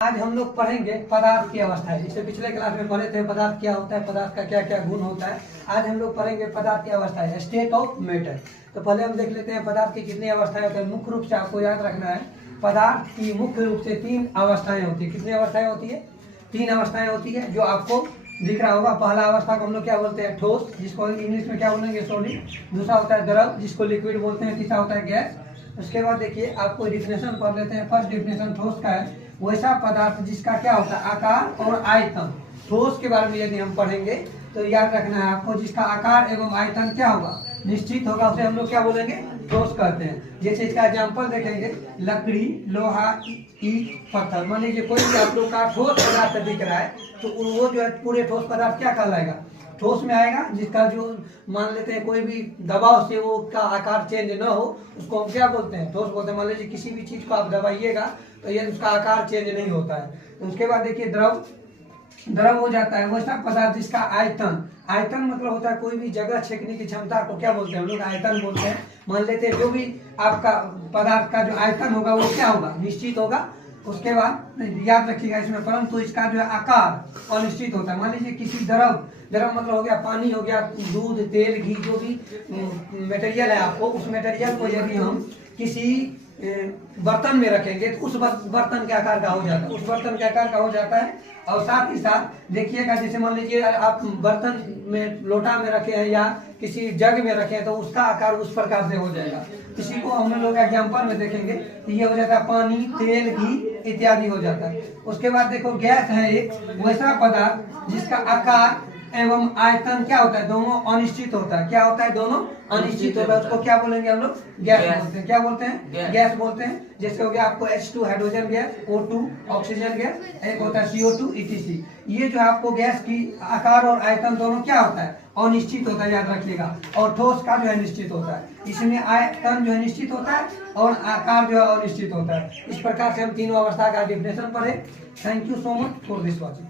आज हम लोग पढ़ेंगे पदार्थ की अवस्थाएं। जैसे पिछले क्लास में पढ़े थे पदार्थ क्या होता है, पदार्थ का क्या क्या गुण होता है। आज हम लोग पढ़ेंगे पदार्थ की अवस्थाएं, स्टेट ऑफ मैटर। तो पहले हम देख लेते हैं पदार्थ की कितनी अवस्थाएं होती है। मुख्य रूप से आपको याद रखना है, पदार्थ की मुख्य रूप से 3 अवस्थाएं होती है। कितनी अवस्थाएं होती है? 3 अवस्थाएं होती है, जो आपको दिख रहा होगा। पहला अवस्था को हम लोग क्या बोलते हैं? ठोस, जिसको इंग्लिश में क्या बोलेंगे? सॉलिड। दूसरा होता है द्रव, जिसको लिक्विड बोलते हैं। तीसरा होता है गैस। उसके बाद देखिए आपको डिफिनेशन पढ़ लेते हैं। फर्स्ट डिफिनेशन ठोस का है, वैसा पदार्थ जिसका क्या होता है? आकार और आयतन। ठोस के बारे में यदि हम पढ़ेंगे तो याद रखना है आपको, जिसका आकार एवं आयतन क्या होगा? निश्चित होगा, उसे हम लोग क्या बोलेंगे? ठोस कहते हैं। जैसे इसका एग्जाम्पल देखेंगे, लकड़ी, लोहा, ईंट, पत्थर। मान लीजिए कोई भी आप लोग का ठोस पदार्थ दिख रहा है तो वो जो है पूरे ठोस पदार्थ क्या कहलाएगा? ठोस में आएगा। जिसका जो मान लेते हैं कोई भी दबाव से वो का आकार चेंज न हो, उसको हम क्या बोलते हैं? ठोस बोलते हैं। मान लीजिए किसी भी चीज को आप दबाइएगा तो ये उसका आकार चेंज नहीं होता है। तो उसके बाद देखिए द्रव। द्रव हो जाता है वैसा पदार्थ जिसका आयतन, आयतन मतलब होता है कोई भी जगह छेकने की क्षमता को क्या बोलते हैं? हम लोग आयतन बोलते हैं। मान लेते हैं जो भी आपका पदार्थ का जो आयतन होगा वो क्या होगा? निश्चित होगा। उसके बाद याद रखिएगा इसमें, परंतु इसका जो है आकार अनिश्चित होता है। मान लीजिए किसी द्रव, द्रव मतलब हो गया पानी, हो गया दूध, तेल, घी, जो भी मटेरियल है आपको, उस मटेरियल को यदि हम किसी बर्तन में रखेंगे तो उस बर्तन के आकार का हो जाता है, उस बर्तन के आकार का हो जाता है। और साथ ही साथ देखिएगा, जैसे मान लीजिए आप बर्तन में लोटा में रखे हैं या किसी जग में रखे हैं तो उसका आकार उस प्रकार से हो जाएगा। इसी को हम लोग एग्जाम्पल में देखेंगे तो ये हो जाता है पानी, तेल, घी इत्यादि हो जाता है। उसके बाद देखो गैस है एक वैसा पदार्थ जिसका आकार एवं आयतन क्या होता है? दोनों अनिश्चित होता है। क्या होता है? दोनों अनिश्चित होता है। उसको क्या बोलेंगे हम लोग? गैस बोलते हैं। क्या बोलते हैं? गैस बोलते हैं। जैसे हो गया आपको H2 hydrogen gas, O2 oxygen gas, एक होता है CO2 ETC। ये जो आपको गैस की आकार और आयतन दोनों क्या होता है? अनिश्चित होता है, याद रखिएगा। और ठोस का जो है निश्चित होता है। इसमें आयतन जो है निश्चित होता है और आकार जो है अनिश्चित होता है। इस प्रकार से हम तीनों अवस्था का डिफिनेशन पढ़े। Thank you so much for this watching.